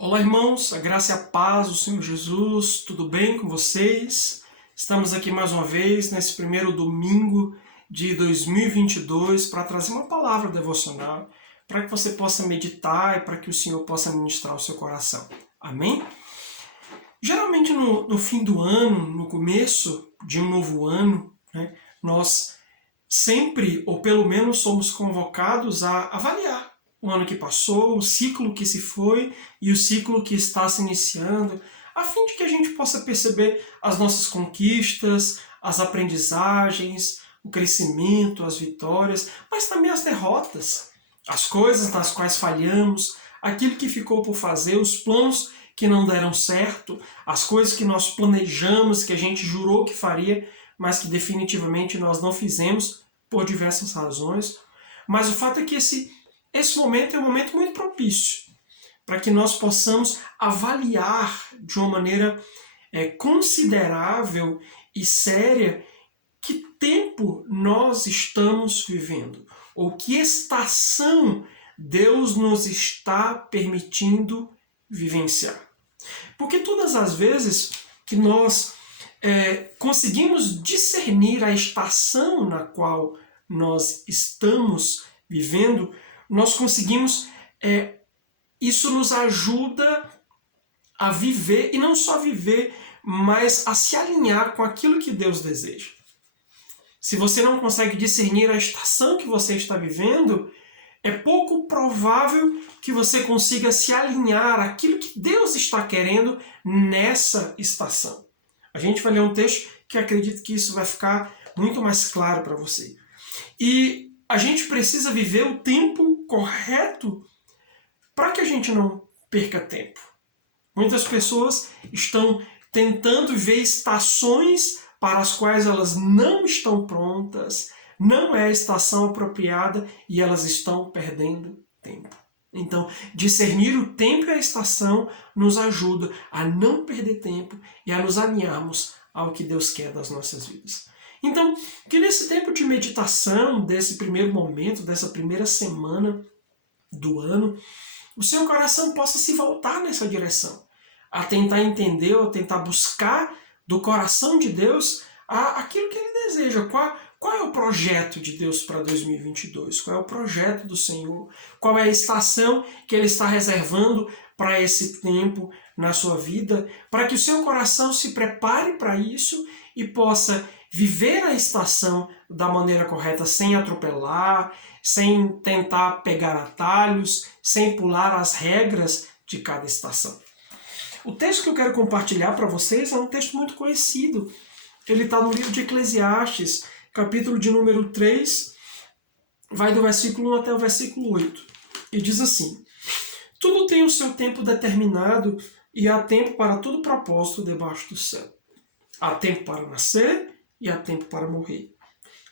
Olá, irmãos, a graça e a paz do Senhor Jesus, tudo bem com vocês? Estamos aqui mais uma vez nesse primeiro domingo de 2022 para trazer uma palavra devocional para que você possa meditar e para que o Senhor possa ministrar o seu coração. Amém? Geralmente no fim do ano, no começo de um novo ano, nós sempre, ou pelo menos, somos convocados a avaliar o ano que passou, o ciclo que se foi e o ciclo que está se iniciando, a fim de que a gente possa perceber as nossas conquistas, as aprendizagens, o crescimento, as vitórias, mas também as derrotas, as coisas nas quais falhamos, aquilo que ficou por fazer, os planos que não deram certo, as coisas que nós planejamos, que a gente jurou que faria, mas que definitivamente nós não fizemos por diversas razões. Mas o fato é que esse momento é um momento muito propício para que nós possamos avaliar de uma maneira considerável e séria que tempo nós estamos vivendo, ou que estação Deus nos está permitindo vivenciar. Porque todas as vezes que nós conseguimos discernir a estação na qual nós estamos vivendo, nós conseguimos, isso nos ajuda a viver, e não só viver, mas a se alinhar com aquilo que Deus deseja. Se você não consegue discernir a estação que você está vivendo, é pouco provável que você consiga se alinhar àquilo que Deus está querendo nessa estação. A gente vai ler um texto que acredito que isso vai ficar muito mais claro para você. E a gente precisa viver o tempo correto para que a gente não perca tempo. Muitas pessoas estão tentando ver estações para as quais elas não estão prontas, não é a estação apropriada e elas estão perdendo tempo. Então, discernir o tempo e a estação nos ajuda a não perder tempo e a nos alinharmos ao que Deus quer das nossas vidas. Então, que nesse tempo de meditação, desse primeiro momento, dessa primeira semana do ano, o seu coração possa se voltar nessa direção, a tentar entender ou tentar buscar do coração de Deus aquilo que Ele deseja. Qual é o projeto de Deus para 2022? Qual é o projeto do Senhor? Qual é a estação que Ele está reservando para esse tempo na sua vida? Para que o seu coração se prepare para isso e possa viver a estação da maneira correta, sem atropelar, sem tentar pegar atalhos, sem pular as regras de cada estação. O texto que eu quero compartilhar para vocês é um texto muito conhecido. Ele está no livro de Eclesiastes, capítulo de número 3, vai do versículo 1 até o versículo 8. E diz assim: tudo tem o seu tempo determinado e há tempo para todo propósito debaixo do céu. Há tempo para nascer e há tempo para morrer.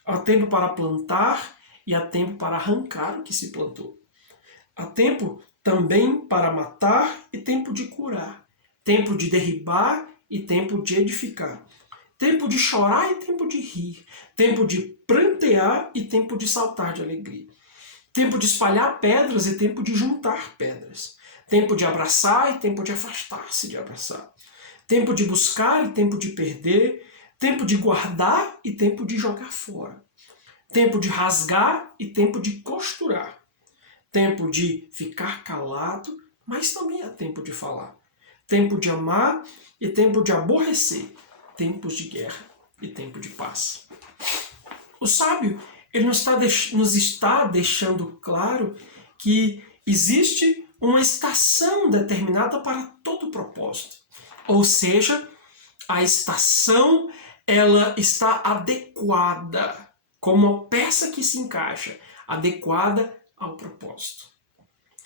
Há tempo para plantar e há tempo para arrancar o que se plantou. Há tempo também para matar e tempo de curar. Tempo de derribar e tempo de edificar. Tempo de chorar e tempo de rir. Tempo de prantear e tempo de saltar de alegria. Tempo de espalhar pedras e tempo de juntar pedras. Tempo de abraçar e tempo de afastar-se de abraçar. Tempo de buscar e tempo de perder. Tempo de guardar e tempo de jogar fora. Tempo de rasgar e tempo de costurar. Tempo de ficar calado, mas também há tempo de falar. Tempo de amar e tempo de aborrecer. Tempos de guerra e tempo de paz. O sábio, ele nos está deixando claro que existe uma estação determinada para todo propósito. Ou seja, a estação ela está adequada, como uma peça que se encaixa, adequada ao propósito.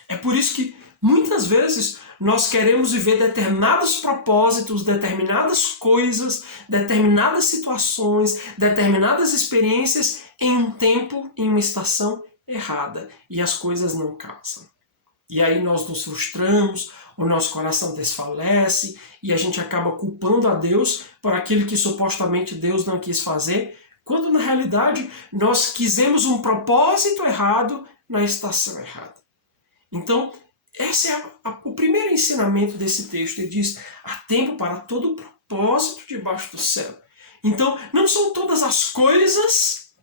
É por isso que muitas vezes nós queremos viver determinados propósitos, determinadas coisas, determinadas situações, determinadas experiências em um tempo, em uma estação errada, e as coisas não casam. E aí nós nos frustramos, o nosso coração desfalece e a gente acaba culpando a Deus por aquilo que supostamente Deus não quis fazer, quando na realidade nós quisemos um propósito errado na estação errada. Então, Esse é o primeiro ensinamento desse texto. Ele diz: há tempo para todo propósito debaixo do céu. Então, não são todas as coisas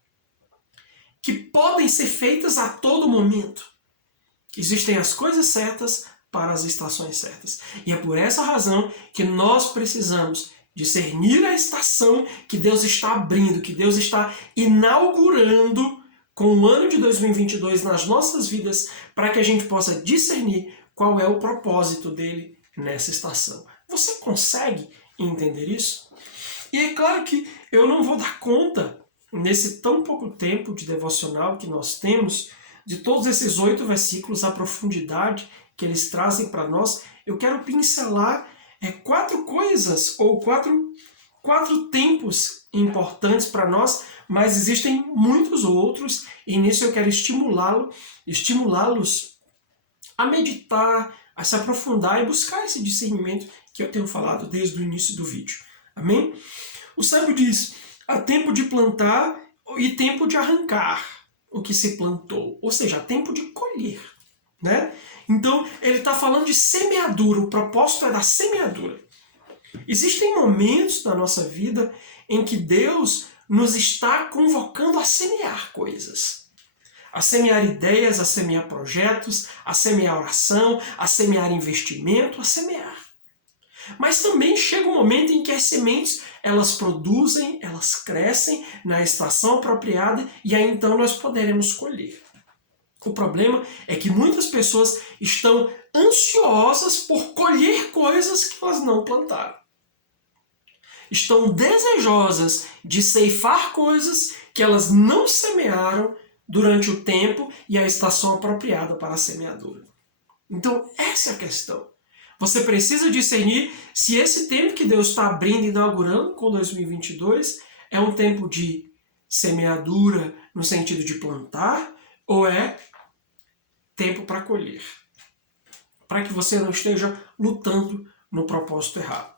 que podem ser feitas a todo momento. Existem as coisas certas para as estações certas. E é por essa razão que nós precisamos discernir a estação que Deus está abrindo, que Deus está inaugurando com o ano de 2022 nas nossas vidas, para que a gente possa discernir qual é o propósito dele nessa estação. Você consegue entender isso? E é claro que eu não vou dar conta, nesse tão pouco tempo de devocional que nós temos, de todos esses 8 versículos, a profundidade que eles trazem para nós. Eu quero pincelar 4 coisas, ou quatro tempos importantes para nós, mas existem muitos outros, e nisso eu quero estimulá-los a meditar, a se aprofundar e buscar esse discernimento que eu tenho falado desde o início do vídeo. Amém? O sábio diz: há tempo de plantar e tempo de arrancar o que se plantou, ou seja, há tempo de colher, né? Então, ele está falando de semeadura, o propósito é da semeadura. Existem momentos da nossa vida em que Deus nos está convocando a semear coisas. A semear ideias, a semear projetos, a semear oração, a semear investimento, a semear. Mas também chega um momento em que as sementes, elas produzem, elas crescem na estação apropriada e aí então nós poderemos colher. O problema é que muitas pessoas estão ansiosas por colher coisas que elas não plantaram. Estão desejosas de ceifar coisas que elas não semearam durante o tempo e a estação apropriada para a semeadura. Então, essa é a questão. Você precisa discernir se esse tempo que Deus está abrindo e inaugurando com 2022 é um tempo de semeadura no sentido de plantar ou é tempo para colher. Para que você não esteja lutando no propósito errado.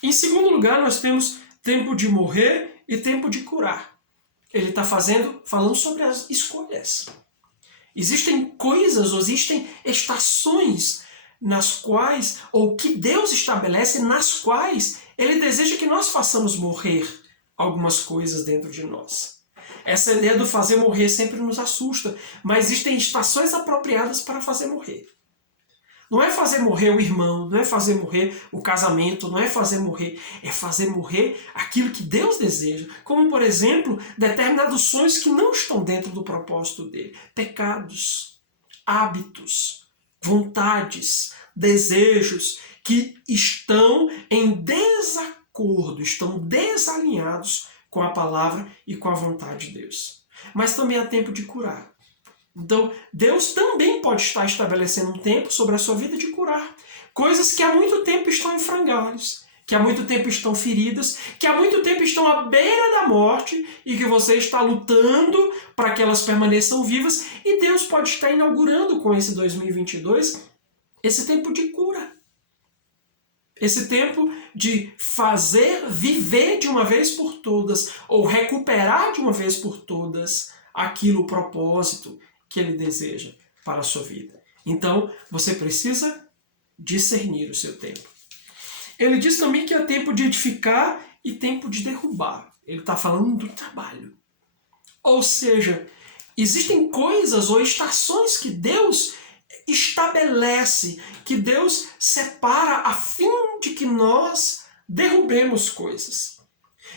Em segundo lugar, nós temos tempo de morrer e tempo de curar. Ele está falando sobre as escolhas. Existem coisas, ou existem estações nas quais, ou que Deus estabelece, nas quais Ele deseja que nós façamos morrer algumas coisas dentro de nós. Essa ideia do fazer morrer sempre nos assusta, mas existem estações apropriadas para fazer morrer. Não é fazer morrer o irmão, não é fazer morrer o casamento, não é fazer morrer aquilo que Deus deseja. Como, por exemplo, determinados sonhos que não estão dentro do propósito dele. Pecados, hábitos, vontades, desejos que estão em desacordo, estão desalinhados com a palavra e com a vontade de Deus. Mas também há tempo de curar. Então, Deus também pode estar estabelecendo um tempo sobre a sua vida de curar. Coisas que há muito tempo estão em frangalhos, que há muito tempo estão feridas, que há muito tempo estão à beira da morte e que você está lutando para que elas permaneçam vivas. E Deus pode estar inaugurando com esse 2022 esse tempo de cura. Esse tempo de fazer viver de uma vez por todas, ou recuperar de uma vez por todas aquilo, o propósito que ele deseja para a sua vida. Então, você precisa discernir o seu tempo. Ele diz também que há tempo de edificar e tempo de derrubar. Ele está falando do trabalho. Ou seja, existem coisas ou estações que Deus estabelece, que Deus separa a fim de que nós derrubemos coisas.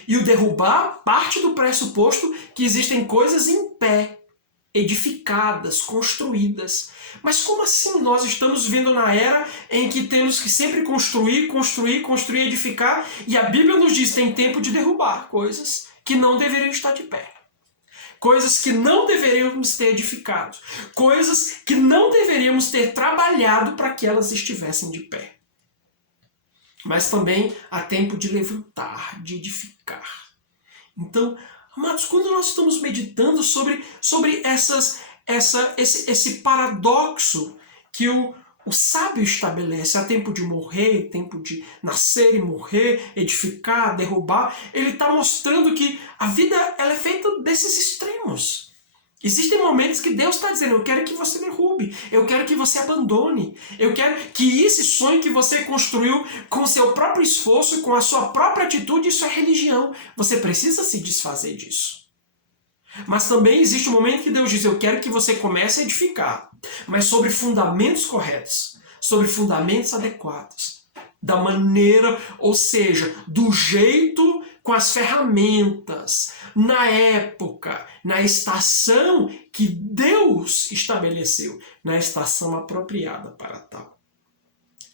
E o derrubar parte do pressuposto que existem coisas em pé, edificadas, construídas. Mas como assim nós estamos vivendo na era em que temos que sempre construir, edificar, e a Bíblia nos diz que tem tempo de derrubar coisas que não deveriam estar de pé. Coisas que não deveríamos ter edificado. Coisas que não deveríamos ter trabalhado para que elas estivessem de pé. Mas também há tempo de levantar, de edificar. Então, amados, quando nós estamos meditando sobre esse paradoxo que o sábio estabelece, há tempo de morrer, tempo de nascer e morrer, edificar, derrubar, ele está mostrando que a vida ela é feita desses extremos. Existem momentos que Deus está dizendo, eu quero que você derrube, eu quero que você abandone, eu quero que esse sonho que você construiu com o seu próprio esforço, com a sua própria atitude, isso é religião. Você precisa se desfazer disso. Mas também existe um momento que Deus diz, eu quero que você comece a edificar, mas sobre fundamentos corretos, sobre fundamentos adequados, da maneira, ou seja, do jeito, com as ferramentas, na época, na estação que Deus estabeleceu, na estação apropriada para tal.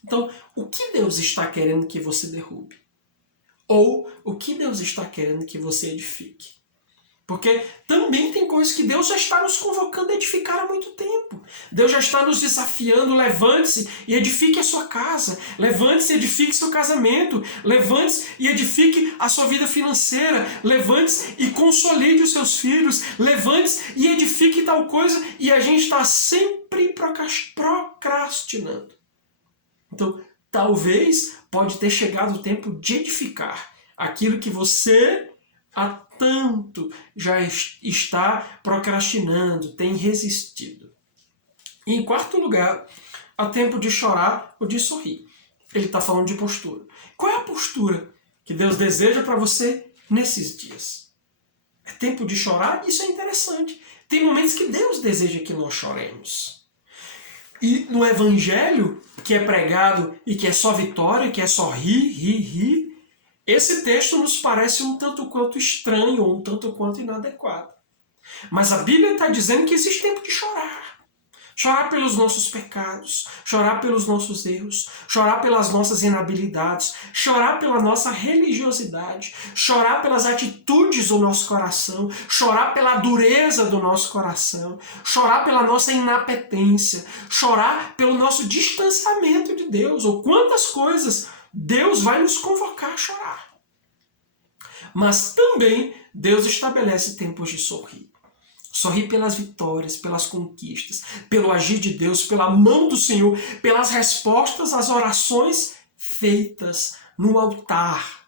Então, o que Deus está querendo que você derrube? Ou o que Deus está querendo que você edifique? Porque também tem coisas que Deus já está nos convocando a edificar há muito tempo. Deus já está nos desafiando, levante-se e edifique a sua casa. Levante-se e edifique seu casamento. Levante-se e edifique a sua vida financeira. Levante-se e consolide os seus filhos. Levante-se e edifique tal coisa. E a gente está sempre procrastinando. Então, talvez pode ter chegado o tempo de edificar aquilo que você há tanto já está procrastinando, tem resistido. E em quarto lugar, há tempo de chorar ou de sorrir. Ele está falando de postura. Qual é a postura que Deus deseja para você nesses dias? É tempo de chorar? Isso é interessante. Tem momentos que Deus deseja que nós choremos. E no Evangelho, que é pregado e que é só vitória, que é só rir, esse texto nos parece um tanto quanto estranho ou um tanto quanto inadequado. Mas a Bíblia está dizendo que existe tempo de chorar. Chorar pelos nossos pecados, chorar pelos nossos erros, chorar pelas nossas inabilidades, chorar pela nossa religiosidade, chorar pelas atitudes do nosso coração, chorar pela dureza do nosso coração, chorar pela nossa inapetência, chorar pelo nosso distanciamento de Deus, ou quantas coisas Deus vai nos convocar a chorar. Mas também Deus estabelece tempos de sorrir. Sorrir pelas vitórias, pelas conquistas, pelo agir de Deus, pela mão do Senhor, pelas respostas às orações feitas no altar.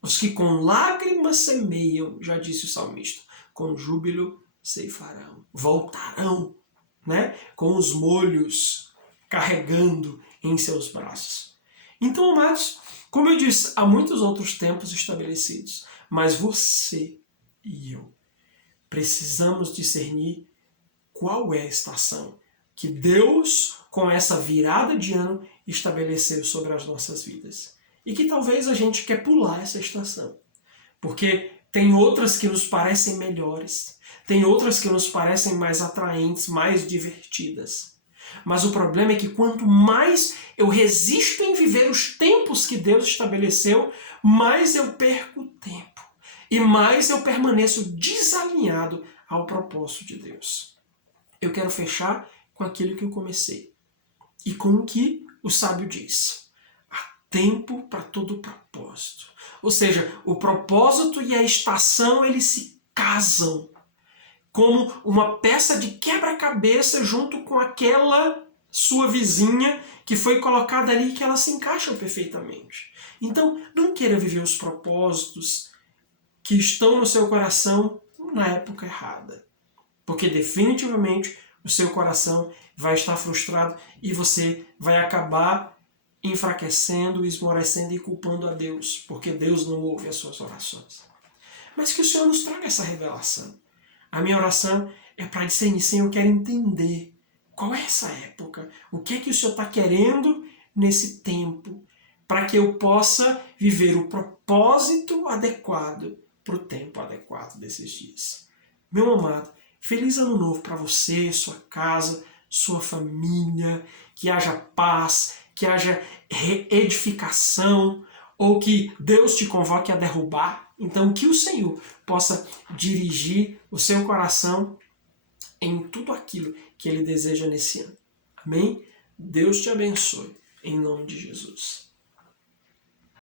Os que com lágrimas semeiam, já disse o salmista, com júbilo ceifarão, voltarão, né? Com os molhos carregando em seus braços. Então, amados, como eu disse, há muitos outros tempos estabelecidos, mas você e eu precisamos discernir qual é a estação que Deus, com essa virada de ano, estabeleceu sobre as nossas vidas. E que talvez a gente quer pular essa estação. Porque tem outras que nos parecem melhores, tem outras que nos parecem mais atraentes, mais divertidas. Mas o problema é que quanto mais eu resisto em viver os tempos que Deus estabeleceu, mais eu perco tempo. E mais eu permaneço desalinhado ao propósito de Deus. Eu quero fechar com aquilo que eu comecei. E com o que o sábio diz. Há tempo para todo propósito. Ou seja, o propósito e a estação, eles se casam. Como uma peça de quebra-cabeça junto com aquela sua vizinha que foi colocada ali e que elas se encaixam perfeitamente. Então, não queira viver os propósitos que estão no seu coração na época errada. Porque definitivamente o seu coração vai estar frustrado e você vai acabar enfraquecendo, esmorecendo e culpando a Deus, porque Deus não ouve as suas orações. Mas que o Senhor nos traga essa revelação. A minha oração é para discernir, Senhor, eu quero entender qual é essa época, o que é que o Senhor está querendo nesse tempo, para que eu possa viver o propósito adequado para o tempo adequado desses dias. Meu amado, feliz ano novo para você, sua casa, sua família, que haja paz, que haja edificação, ou que Deus te convoque a derrubar. Então, que o Senhor possa dirigir o seu coração em tudo aquilo que Ele deseja nesse ano. Amém? Deus te abençoe, em nome de Jesus.